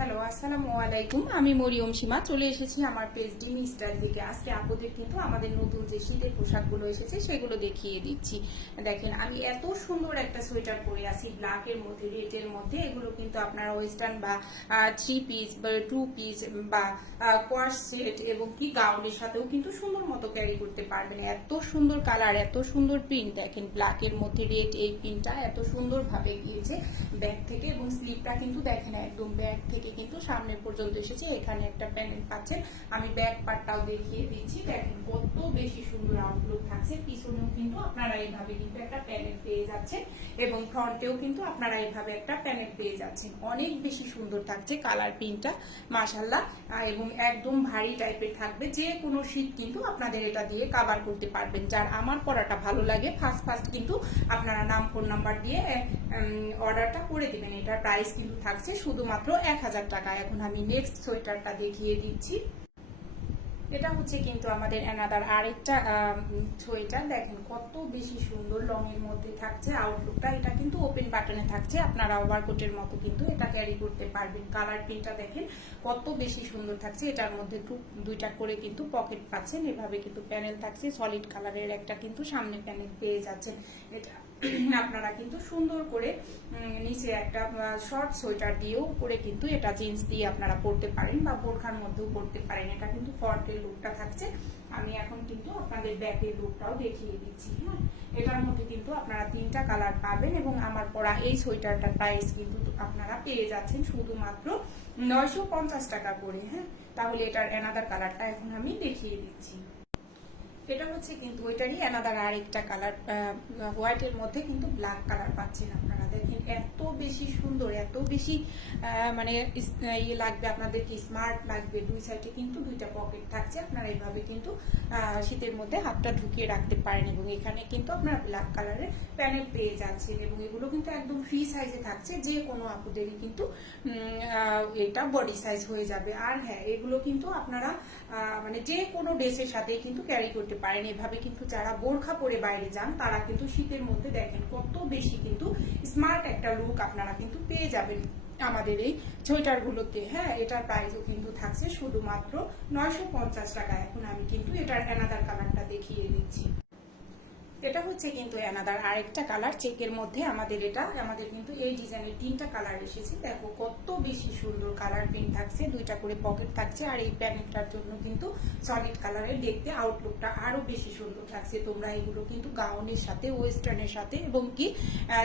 Hello, আসসালামু আলাইকুম। আমি মরিয়ম সীমা চলে এসেছি আমার পেজ ডিমি স্টাইল থেকে। আজকে আপুদের কিন্তু আমাদের নতুন যে শীতের পোশাকগুলো এসেছে সেগুলো দেখিয়ে দিচ্ছি। দেখেন, আমি এত সুন্দর একটা সোয়েটার পরে আছি ব্ল্যাকের মধ্যে, রেডের মধ্যে। এগুলো কিন্তু আপনারা ওয়েস্টার্ন বা 3 পিস বা 2 পিস বা কোয়াশ সেট এবং কি গাউনের সাথেও কিন্তু সুন্দর মতো ক্যারি করতে পারবেন। এত সুন্দর কালার, এত সুন্দর প্রিন্ট। দেখেন, ব্ল্যাকের মধ্যে রেড, এই প্রিন্টটা এত সুন্দর ভাবে গিয়েছে ব্যাক থেকে, এবং স্লিপটা কিন্তু দেখেন একদম ব্যাক থেকে কিন্তু সামনের পর্যন্ত এসেছে। এখানে একটা প্যানেল পাচ্ছেন। আমি ব্যাক পার্টটাও দেখিয়ে দিচ্ছি। দেখেন কত বেশি সুন্দর আউটলুক থাকছে। পিছনেও কিন্তু আপনারা এইভাবে কিন্তু একটা প্যানেল পেয়ে যাচ্ছেন, এবং ফ্রন্টেও কিন্তু আপনারা এইভাবে একটা প্যানেল পেয়ে যাচ্ছেন। অনেক বেশি সুন্দর থাকছে কালার প্রিন্টটা, মাশাআল্লাহ। এবং একদম ভারী টাইপের থাকবে। যে কোনো শীত কিন্তু আপনাদের এটা দিয়ে কভার করতে পারবেন। যার আমার পরাটা ভালো লাগে, ফার্স্ট কিন্তু আপনারা নাম, ফোন নাম্বার দিয়ে অর্ডারটা করে দিবেন। এটার প্রাইস কিন্তু থাকছে শুধুমাত্র 1000 টাকা। এখন আমি নেক্সট সোয়েটারটা দেখিয়ে দিচ্ছি। এটা হচ্ছে কিন্তু আমাদের এনাদার আরেকটা সোয়েটার। দেখেন কত বেশি সুন্দর লং এর মধ্যে থাকছে আউটলুকটা। এটা কিন্তু ওপেন বাটনে থাকছে, আপনারা ওভারকোটের মতো কিন্তু এটা ক্যারি করতে পারবেন। কালার প্রিন্টটা দেখেন কত বেশি সুন্দর থাকছে। এটার মধ্যে দুইটা করে কিন্তু পকেট পাচ্ছেন। এভাবে কিন্তু প্যানেল থাকছে, সলিড কালারের একটা কিন্তু সামনে প্যানেল পেয়ে যাচ্ছেন। এটা আপনারা কিন্তু সুন্দর করে নিচে একটা শর্ট সোয়েটার দিয়েও করে কিন্তু এটা জিন্স দিয়ে আপনারা পরতে পারেন, বা বোরখার মধ্যেও পরতে পারেন। এটা কিন্তু ফ্রন্টের লুকটা থাকছে। আমি এখন কিন্তু আপনাদের ব্যাকের লুকটাও দেখিয়ে দিচ্ছি। হ্যাঁ, এটার মধ্যে কিন্তু আপনারা 3টা কালার পাবেন, এবং আমার পরা এই সোয়েটারটার প্রাইস কিন্তু আপনারা পেয়ে যাচ্ছেন শুধুমাত্র 950 টাকা করে। হ্যাঁ, তাহলে এটার এনাদার কালারটা এখন আমি দেখিয়ে দিচ্ছি। এটা হচ্ছে কিন্তু ওইটারই এনাদার আরেকটা কালার, হোয়াইটের মধ্যে কিন্তু ব্ল্যাক কালার পাচ্ছেন আপনারা। দেখেন এত বেশি সুন্দর, এত বেশি মানে ইয়ে লাগবে আপনাদেরকে, স্মার্ট লাগবে। দুই সাইডে কিন্তু দুইটা পকেট থাকছে। আপনারা এইভাবে কিন্তু শীতের মধ্যে হাতটা ঢুকিয়ে রাখতে পারেন, এবং এখানে কিন্তু আপনারা ব্ল্যাক কালারের প্যানেল পেয়ে যাচ্ছেন। এবং এগুলো কিন্তু একদম ফ্রি সাইজে থাকছে, যে কোনো আপুদেরই কিন্তু এটা বডি সাইজ হয়ে যাবে। আর হ্যাঁ, এগুলো কিন্তু আপনারা মানে যে কোনো ড্রেসের সাথে কিন্তু ক্যারি করতে পারেন। এভাবে কিন্তু যারা বোরখা পরে বাইরে যান তারা কিন্তু শীতের মধ্যে দেখেন কত বেশি কিন্তু স্মার্ট একটা লুক আপনারা কিন্তু পেয়ে যাবেন আমাদের এই সোয়েটারগুলোতে। হ্যাঁ, এটার প্রাইসও কিন্তু থাকছে শুধুমাত্র 950 টাকা। এখন আমি কিন্তু এটার এনাদার কালারটা দেখিয়ে দিচ্ছি। এটা হচ্ছে কিন্তু এনাদার আরেকটা কালার, চেকের মধ্যে আমাদের কিন্তু এই ডিজাইনের 3টা কালার এসেছে। দেখো কত বেশি সুন্দর কালার প্রিন্ট থাকছে, দুইটা করে পকেট থাকছে। আর এই প্যানেলটার জন্য কিন্তু সলিড কালারের দেখতে আউটলুকটা আরো বেশি সুন্দর থাকছে। তোমরা এগুলো কিন্তু গাউনের সাথে, ওয়েস্টার্নের সাথে, এবং কি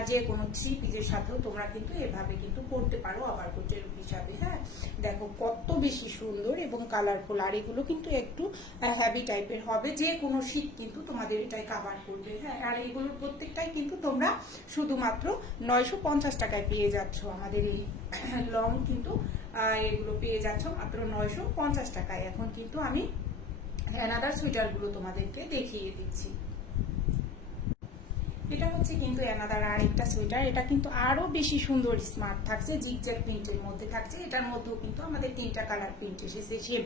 যে কোনো 3 পিসের সাথেও তোমরা কিন্তু এভাবে কিন্তু পরতে পারো ওভারকোটের হিসাবে। হ্যাঁ, দেখো কত বেশি সুন্দর এবং কালারফুল। আর এগুলো কিন্তু একটু হ্যাভি টাইপের হবে, যে কোনো শীত কিন্তু তোমাদের এটাই কভার করবে। হ্যাঁ, আর এগুলোর প্রত্যেকটাই কিন্তু তোমরা শুধুমাত্র 950 টাকায় পেয়ে যাচ্ছ। আমাদের এই লং কিন্তু এগুলো পেয়ে যাচ্ছ মাত্র 950 টাকায়। এখন কিন্তু আমি অ্যানাদার সোয়েটারগুলো তোমাদেরকে দেখিয়ে দিচ্ছি। এটা হচ্ছে কিন্তু এনাদার আরেকটা সোয়েটার। এটা কিন্তু আরো বেশি সুন্দর স্মার্ট থাকছে, জিগজ্যাগ প্রিন্টের মধ্যে থাকছে। এটার মধ্যেও কিন্তু আমাদের 3টা কালার প্রিন্ট এসেছে সেম।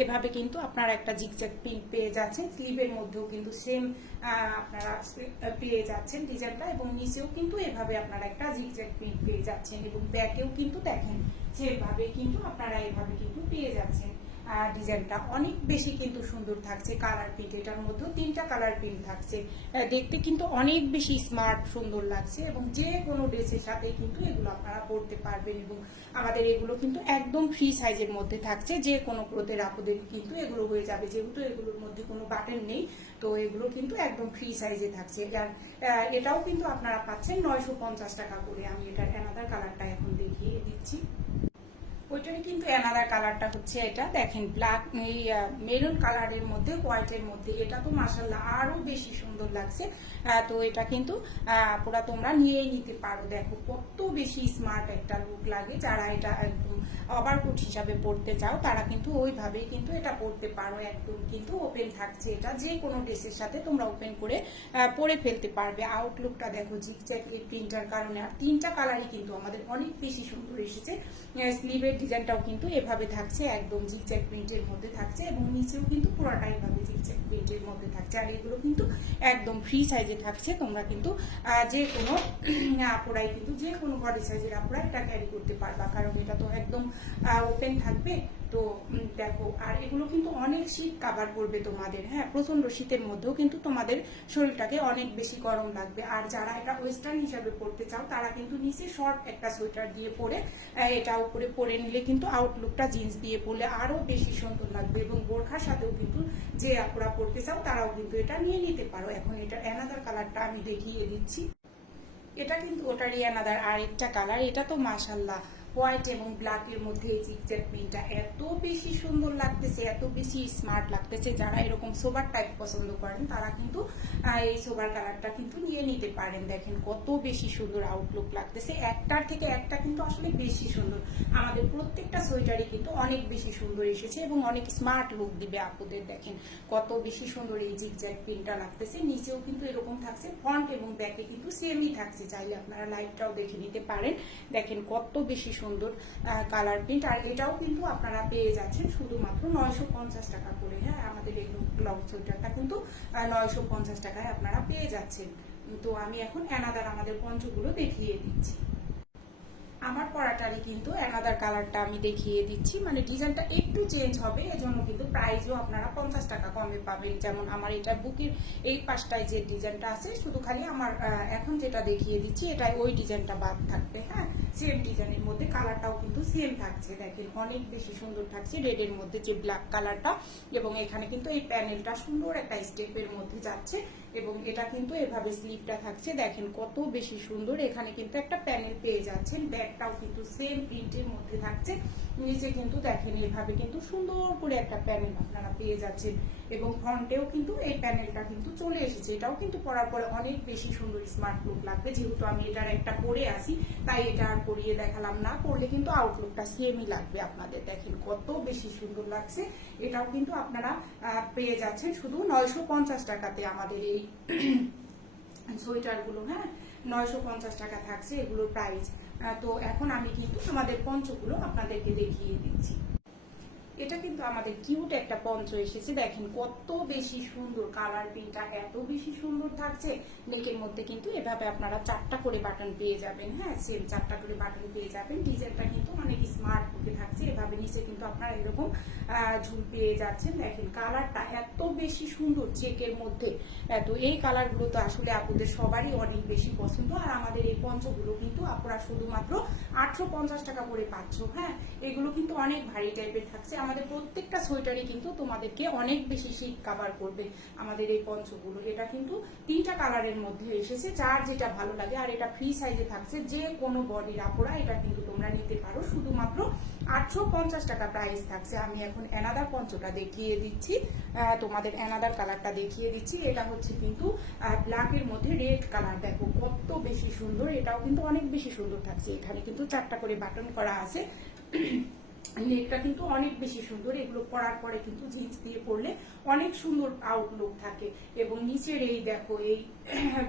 এভাবে কিন্তু আপনারা একটা জিগজ্যাগ প্রিন্ট পেয়ে যাচ্ছেন। স্লিভের মধ্যেও কিন্তু সেম আপনারা পেয়ে যাচ্ছেন ডিজাইনটা, এবং নিচেও কিন্তু এভাবে আপনারা একটা জিগজ্যাগ প্রিন্ট পেয়ে যাচ্ছেন, এবং ব্যাকেও কিন্তু দেখেন যেভাবে কিন্তু আপনারা এভাবে কিন্তু পেয়ে যাচ্ছেন। ডিজাইনটা অনেক বেশি কিন্তু সুন্দর থাকছে। কালার প্রিন্ট, এটার মধ্যেও 3টা কালার প্রিন্ট থাকছে। দেখতে কিন্তু অনেক বেশি স্মার্ট সুন্দর লাগছে, এবং যে কোনো ড্রেসের সাথে কিন্তু এগুলো আপনারা পরতে পারবেন। এবং আমাদের এগুলো কিন্তু একদম ফ্রি সাইজের মধ্যে থাকছে, যে কোনো ক্লোথের আপুদের কিন্তু এগুলো হয়ে যাবে, যেহেতু এগুলোর মধ্যে কোনো বাটন নেই। তো এগুলো কিন্তু একদম ফ্রি সাইজে থাকছে। আর এটাও কিন্তু আপনারা পাচ্ছেন 950 টাকা করে। আমি এটার অ্যানাদার কালারটা এখন দেখিয়ে দিচ্ছি। ওইটারই কিন্তু অ্যানাদার কালারটা হচ্ছে এটা। দেখেন ব্ল্যাক, এই মেরুন কালারের মধ্যে, হোয়াইটের মধ্যে। এটা তো মাশাআল্লাহ আরো বেশি সুন্দর লাগছে। তো এটা কিন্তু পুরা তোমরা নিয়েই নিতে পারো। দেখো কত বেশি স্মার্ট একটা লুক লাগে। যারা এটা একদম ওভারকোট হিসাবে পরতে চাও তারা কিন্তু ওইভাবেই কিন্তু এটা পরতে পারো। একদম কিন্তু ওপেন থাকছে। এটা যে কোনো ড্রেসের সাথে তোমরা ওপেন করে পরে ফেলতে পারবে। আউটলুকটা দেখো জিগজ্যাগ এই প্রিন্টার কারণে। আর 3টা কালারই কিন্তু আমাদের অনেক বেশি সুন্দর এসেছে। স্লিভের ডিজাইনটাও কিন্তু এভাবে থাকছে, একদম জিগজ্যাগ প্রিন্টের মধ্যে থাকছে এবং নিচেও কিন্তু পুরোটাই ভাবে জিগজ্যাগ প্রিন্টের মধ্যে থাকছে। আর এগুলো কিন্তু একদম ফ্রি সাইজে থাকছে, তোমরা কিন্তু যে কোনো আপুরাই কিন্তু যে কোনো বডি সাইজের আপুরা এটা ক্যারি করতে পারবা, কারণ এটা তো একদম ওপেন থাকবে। তো দেখো, আর এগুলো কিন্তু অনেক শীত কাভার করবে তোমাদের, হ্যাঁ, প্রচন্ড শীতের মধ্যেও কিন্তু তোমাদের শরীরটাকে অনেক বেশি গরম লাগবে। আর যারা এটা ওয়েস্টার্ন হিসাবে পরতে চাও তারা কিন্তু নিচে শর্ট একটা সোয়েটার দিয়ে পরে এটা উপরে পরে নিলে কিন্তু আউটলুকটা জিন্স দিয়ে পরলে আরো বেশি সুন্দর লাগবে। এবং বোরখার সাথেও কিন্তু যে আপুরা পরতে চাও তারাও কিন্তু এটা নিয়ে নিতে পারো। এখন এটা অ্যানাদার কালারটা আমি দেখিয়ে দিচ্ছি, এটা কিন্তু ওটারই অ্যানাদার আরেকটা কালার। এটা তো মাশাআল্লাহ হোয়াইট এবং ব্ল্যাক এর মধ্যে এই জিগজ্যাগ প্রিন্টটা এত বেশি সুন্দর লাগতেছে, এত বেশি স্মার্ট লাগতেছে। যারা এরকম সোবার টাইপ পছন্দ করেন তারা কিন্তু এই সোবার কালারটা কিন্তু নিয়ে নিতে পারেন। দেখেন কত বেশি সুন্দর আউটলুক লাগতেছে, একটার থেকে একটা কিন্তু আসলে বেশি সুন্দর। আমাদের প্রত্যেকটা সোয়েটারই কিন্তু অনেক বেশি সুন্দর এসেছে এবং অনেক স্মার্ট লুক দিবে আপুদের। দেখেন কত বেশি সুন্দর এই জিগজ্যাগ প্রিন্টটা লাগতেছে। নিচেও কিন্তু এরকম থাকছে, ফ্রন্ট এবং ব্যাকে কিন্তু সেমই থাকছে, চাইলে আপনারা লাইভটাও দেখে নিতে পারেন। দেখেন কত বেশি সুন্দর কালার প্রিন্ট। আর এটাও কিন্তু আপনারা পেয়ে যাচ্ছেন শুধুমাত্র 950 টাকা করে, হ্যাঁ, আমাদের এই লং সোয়েটারটা কিন্তু 950 টাকায় আপনারা পেয়ে যাচ্ছেন। তো আমি এখন অ্যানাদার আমাদের পঞ্চগুলো দেখিয়ে দিচ্ছি। আমার পরাটারই কিন্তু অ্যানাদার কালারটা আমি দেখিয়ে দিচ্ছি, মানে ডিজাইনটা একটু চেঞ্জ হবে, এজন্য কিন্তু প্রাইসও আপনারা 50 টাকা কমে পাবেন। যেমন আমার এটা বুকের এই পাশটায় যে ডিজাইনটা আছে, শুধু খালি আমার এখন যেটা দেখিয়ে দিচ্ছি এটাই ওই ডিজাইনটা বাদ থাকবে, হ্যাঁ, সেম ডিজাইনের মধ্যে কালারটাও কিন্তু সেম থাকছে। দেখেন অনেক বেশি সুন্দর থাকছে রেডের মধ্যে যে ব্ল্যাক কালারটা, এবং এখানে কিন্তু এই প্যানেলটা সুন্দর একটা স্টেপের মধ্যে যাচ্ছে এবং এটা কিন্তু এভাবে স্লিপটা থাকছে। দেখেন কত বেশি সুন্দর, এখানে কিন্তু একটা প্যানেল পেয়ে যাচ্ছেন, ব্যাগটাও কিন্তু সেম প্রিন্টের মধ্যে থাকছে। নিচে কিন্তু দেখেন এভাবে কিন্তু সুন্দর করে একটা প্যানেল আপনারা পেয়ে যাচ্ছেন এবং ফ্রন্টেও কিন্তু এই প্যানেলটা কিন্তু চলে এসেছে। এটাও কিন্তু পরার পরে অনেক বেশি সুন্দর স্মার্ট লুক লাগবে। যেহেতু আমি এটার একটা পরে আসি তাই এটা আর পরিয়ে দেখালাম না, পরলে কিন্তু আউটলুকটা সেমই লাগবে আপনাদের। দেখেন কত বেশি সুন্দর লাগছে। এটাও কিন্তু আপনারা পেয়ে যাচ্ছেন শুধু 950 টাকাতে আমাদের এই সোয়েটারগুলো, হ্যাঁ, 950 টাকা থাকছে এগুলোর প্রাইস। তো এখন আমি কিন্তু আমাদের পঞ্চগুলো আপনাদেরকে দেখিয়ে দিচ্ছি। এটা কিন্তু আমাদের কিউট একটা পঞ্চ এসেছে। দেখেন কত বেশি সুন্দর কালার প্রিন্টটা, এত বেশি সুন্দর থাকছে। নেকের মধ্যে কিন্তু এভাবে আপনারা 4টা করে বাটন পেয়ে যাবেন, হ্যাঁ, সেম 4টা করে বাটন পেয়ে যাবেন। ডিজাইনটা কিন্তু অনেক স্মার্ট লুকে থাকছে। এভাবে নিচে কিন্তু আপনারা এরকম ঝুল পেয়ে যাচ্ছেন। দেখেন কালারটা এত বেশি সুন্দর চেকের মধ্যে। তো এই কালারগুলো তো আসলে আপনাদের সবারই অনেক বেশি পছন্দ। আর আমাদের এই পঞ্চগুলো কিন্তু আপনারা শুধুমাত্র 850 টাকা করে পাচ্ছ, হ্যাঁ, এগুলো কিন্তু অনেক ভারী টাইপের থাকছে। আমাদের প্রত্যেকটা সোয়েটারই কিন্তু তোমাদেরকে অনেক বেশি শীত কাভার করবে আমাদের এই পঞ্চগুলো। এটা কিন্তু 3টা কালারের মধ্যে এসেছে, যার যেটা ভালো লাগে। আর এটা ফ্রি সাইজে থাকছে, যে কোনো বডির আপুরা এটা কিন্তু তোমরা নিতে পারো। শুধুমাত্র 850 টাকা প্রাইস থাকছে। আমি এখন অ্যানাদার পঞ্চটা দেখিয়ে দিচ্ছি, তোমাদের অ্যানাদার কালারটা দেখিয়ে দিচ্ছি। এটা হচ্ছে কিন্তু ব্ল্যাকের মধ্যে রেড কালার। দেখো কত বেশি সুন্দর, এটাও কিন্তু অনেক বেশি সুন্দর থাকছে। এখানে কিন্তু 4টা করে বাটন করা আছে। নেকটা কিন্তু অনেক বেশি সুন্দর। এগুলো পরার পরে কিন্তু জিন্স দিয়ে পরলে অনেক সুন্দর আউটলুক থাকে। এবং নিচের এই দেখো এই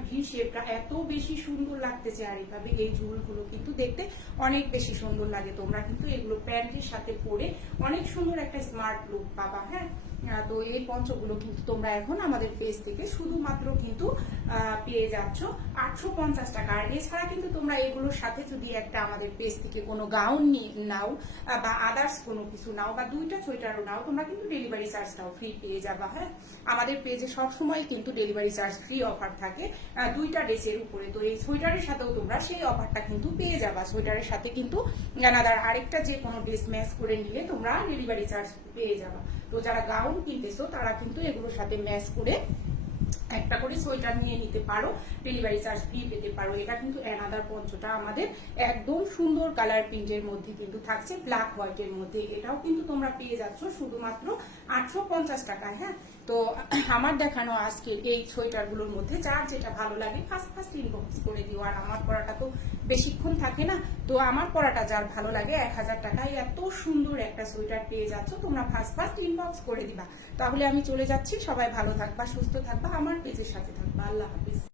ভি শেপটা এত বেশি সুন্দর লাগতেছে। আর এইভাবে এই ঝুলগুলো কিন্তু দেখতে অনেক বেশি সুন্দর লাগে। তোমরা কিন্তু এগুলো প্যান্টের সাথে পরে অনেক সুন্দর একটা স্মার্ট লুক পাবা, হ্যাঁ। তো এই পঞ্চগুলো কিন্তু তোমরা এখন আমাদের পেজ থেকে শুধুমাত্র কিন্তু পেয়ে যাচ্ছ 850 টাকা। আর এছাড়া কিন্তু তোমরা এগুলোর সাথে যদি একটা আমাদের পেজ থেকে কোনো গাউন নাও বা আদার্স কোনো কিছু নাও বা 2টা সোয়েটারও নাও, তোমরা কিন্তু ডেলিভারি চার্জটাও ফ্রি পেয়ে যাবা, হ্যাঁ। আমাদের পেজে সবসময় কিন্তু ডেলিভারি চার্জ ফ্রি অফার থাকে 2টা ড্রেসের উপরে। তো এই সোয়েটারের সাথেও তোমরা সেই অফারটা কিন্তু পেয়ে যাবা। সোয়েটারের সাথে কিন্তু আলাদা আরেকটা যে কোনো ড্রেস ম্যাচ করে নিলে তোমরা ডেলিভারি চার্জ পেয়ে যাবা। তো যারা গাউন কিনতেছো তারা কিন্তু এগুলোর সাথে ম্যাচ করে একটা করে সোয়েটার নিয়ে নিতে পারো, ডেলিভারি চার্জ ফ্রি পেতে পারো। এটা কিন্তু অ্যানাদার পঞ্চটা আমাদের একদম সুন্দর কালার প্রিন্টের মধ্যে কিন্তু থাকছে, ব্ল্যাক হোয়াইটের মধ্যে। এটাও কিন্তু তোমরা পেয়ে যাচ্ছ শুধুমাত্র 850 টাকায়, হ্যাঁ। তো আমার দেখানো আজকে এই সোয়েটারগুলোর মধ্যে যার যেটা ভালো লাগে ফার্স্ট ইনবক্স করে দিও। আর আমার পরাটা তো বেশিক্ষণ থাকে না, তো আমার পরাটা যার ভালো লাগে 1000 টাকায় এত সুন্দর একটা সোয়েটার পেয়ে যাচ্ছ। তোমরা ফার্স্ট ইনবক্স করে দিবা। তাহলে আমি চলে যাচ্ছি। সবাই ভালো থাকবা, সুস্থ থাকবা, আমার পেজের সাথে থাকবা। আল্লাহ হাফিজ।